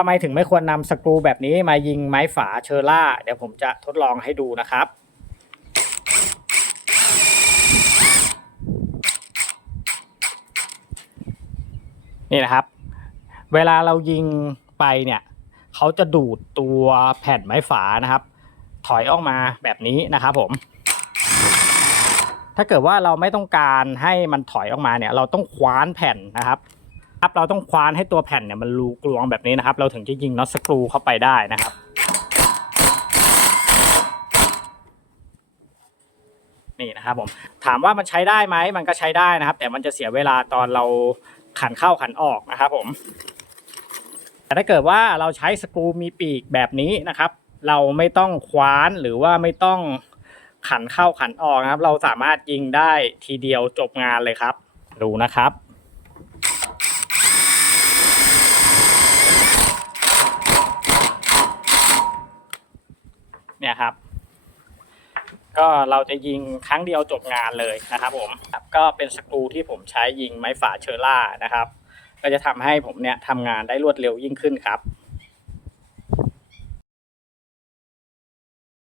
ทำไมถึงไม่ควรนำสกรูแบบนี้มายิงไม้ฝาเชอร่า เดี๋ยวผมจะทดลองให้ดูนะครับนี่นะครับ เวลาเรายิงไปเนี่ยเขาจะดูดตัวแผ่นไม้ฝานะครับ ถอยออกมาแบบนี้นะครับผม ถ้าเกิดว่าเราไม่ต้องการให้มันถอยออกมาเนี่ย เราต้องคว้านแผ่นนะครับ ครับเราต้องคว้านให้ตัวแผ่นเนี่ยมันรูกลวงแบบนี้นะครับ เราถึงจะยิงน็อตสกรูเข้าไปได้นะครับนี่นะครับผมถามว่ามันใช้ได้ไหมมันก็ใช้ได้นะครับ แต่มันจะเสียเวลาตอนเราขันเข้าขันออกนะครับผมแต่ถ้าเกิดว่าเราใช้สกรูมีปีกแบบนี้นะครับ เราไม่ต้องคว้านหรือว่าไม่ต้องขันเข้าขันออกนะครับ เราสามารถยิงได้ทีเดียวจบงานเลยครับ ดูนะครับ เนี่ยครับ ก็เราจะยิงครั้งเดียวจบงานเลยนะครับ ผมก็เป็นสกรูที่ผมใช้ยิงไม้ฝาเชอร่านะครับ ก็จะทำให้ผมเนี่ยทำงานได้รวดเร็วยิ่งขึ้นครับ